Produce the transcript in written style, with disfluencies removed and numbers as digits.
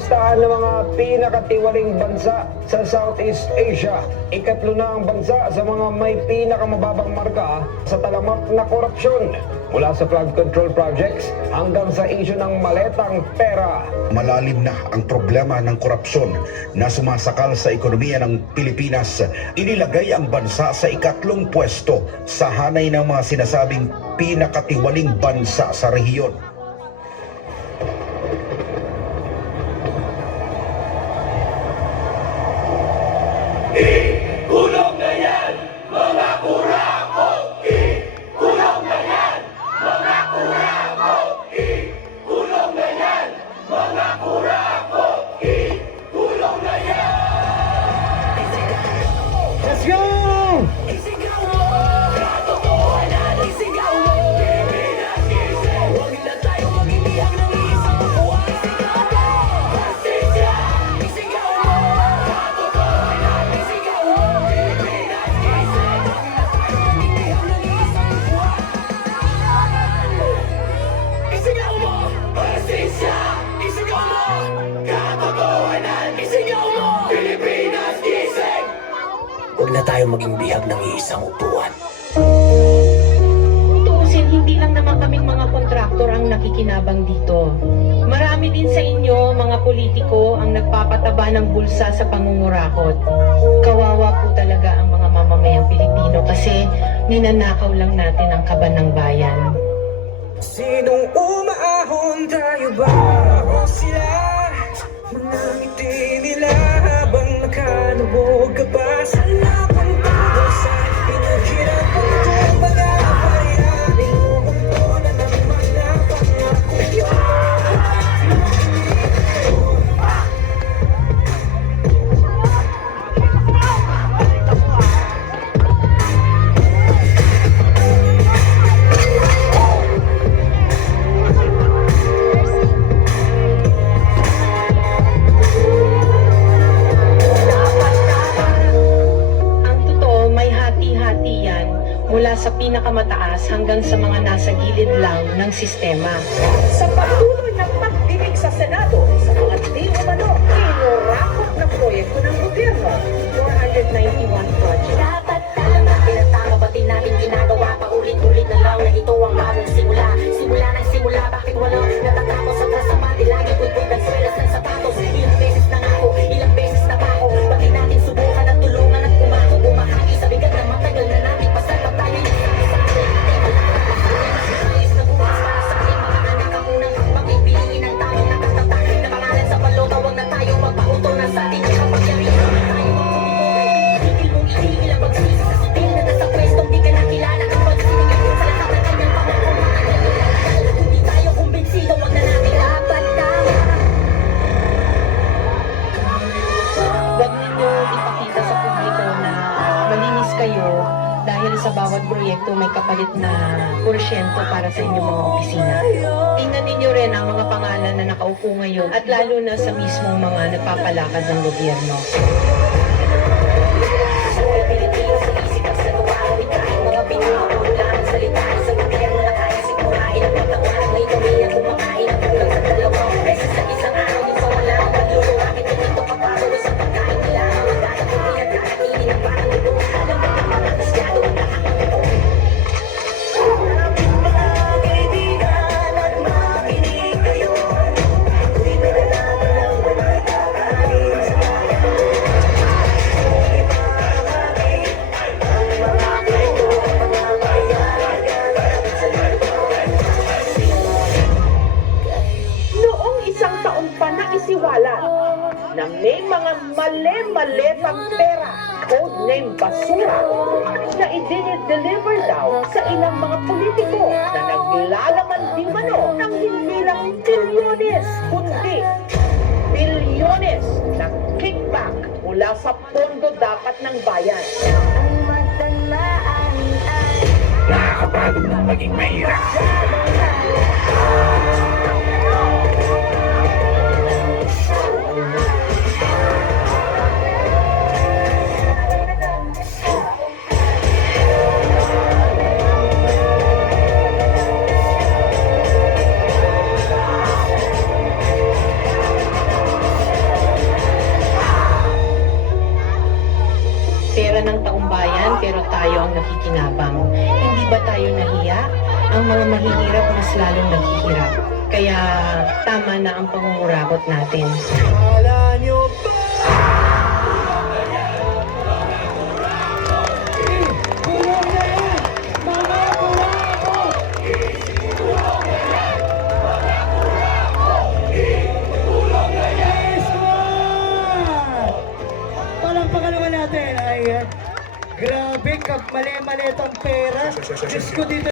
listahan ng mga pinakatiwaling bansa sa Southeast Asia. Ikatlo na ang bansa sa mga may pinakamababang marka sa talamak na korupsyon. Mula sa flood control projects hanggang sa isyu ng maletang pera. Malalim na ang problema ng korupsyon na sumasakal sa ekonomiya ng Pilipinas. Inilagay ang bansa sa ikatlong pwesto sa hanay ng mga sinasabing pinakatiwaling bansa sa rehiyon. Kulong na yan, mga kurako! Kulong na yan, mga kurako! Kulong na yan, mga kurako! Kulong na yan! Let's go! Isigaw mo! Katotohanan, isigaw mo! Pinagising! Huwag na tayo magbibihag ng isang buwan! Pasensya! Isigaw mo! Katotohanan, isigaw mo! Pinagising! Huwag na tayo magbibihag ng isang buwan! Isigaw mo! Pasensya! Isigaw mo! Katotohanan, isigaw mo! Pilipinas gising! Huwag na tayo maging bihag ng isang upuan. Tuusin, hindi lang naman kaming mga kontraktor ang nakikinabang dito. Marami din sa inyo, mga politiko, ang nagpapataba ng bulsa sa pangungurakot. Kawawa po talaga ang mga mamamayang Pilipino kasi ninanakaw lang natin ang kaban ng bayan. Sinong umaahon, tayo ba o sila? Mga ngiti nila habang nakalubog ka pa sa napunta sa pinaghirapan ko. Mga payarin mo ko na naman na pangako yun. Ang totoo, may hati-hati yan mula sa pinakamataas hanggang sa mga nasa gilid lang ng sistema. Sa patuloy ng pagdinig sa Senado sa mga di umano inurakot na proyekto ng gobyerno, 491 projects. Dapat tama, pinatama batin natin ginagawa paulit-ulit na lang na ito ang bagong simula. Simula ng simula, bakit walang natatapos ang kasamati? Lagi pulpul ng swelas ng sapatos. Ilang beses na nga ako, ilang beses na pa ako. Pati natin subukan at tulungan at umako. Umahagi sa bigat na matagal na natin pasarap tayo yung sabi-sabi. Ayos na bukas para sa ating mga anak ang unang pagpipiliin ng tamang nakatatak na pangalan sa balota. Huwag na tayo magpautol na sa ating kapangyarihan. Huwag na tayo magpumipol. Tigil mong itigil ang pagsisi sa sutil na nasa pwestong di ka nakilala. Ang pagsinigil sa lahat ng kanyang pangkukumaan. Hindi tayo kumbinsido, huwag na natin dapat tama. Huwag ninyo ipakita sa publiko na malinis kayo dahil sa bawat proyekto may kapalit na porsyento para sa inyong mga opisina. Tingnan ninyo rin ang mga pangalan na nakaupo ngayon at lalo na sa mismong mga nagpapalakad ng gobyerno. Sa mga Pilipino sa isip at sa tuwa ang wikain. Mga pinakapulo lang ang salita sa gobyerno na kaya sigurahin ang pagtaon ng may kamiyan kumakain ang kulang sa dalawang beses sa isang araw. Di pa wala ang paglulungakit na dito papalo sa pagkain nila. Ang magkakapili at kakatili ng parang lulo. Alam mo na mga kasyado ang nakakapito. Mga kaibigan at makinig kayo. Ako'y nalalaman lang wala kakain sa bayan. Noong isang taon pa na isiwalat na may mga mali-maletang pera, codename basura, na i-deliver daw sa ilang mga politiko na naglalaman di mano ng hindi lang milyones, kundi bilyones na kickback mula sa pondo dapat ng bayan. Nakakapagod na maging mahirap. nakikinabang. Hindi ba tayo nahiya? Ang mga mahihirap mas lalong naghihirap. Kaya tama na ang pangungurakot natin. Kala nyo ba? Kulong na yan! Mga kurako! Yes, man! Palakpakan naman natin. Ayan. Grabe, mali-mali itong pera. Diyos ko dito.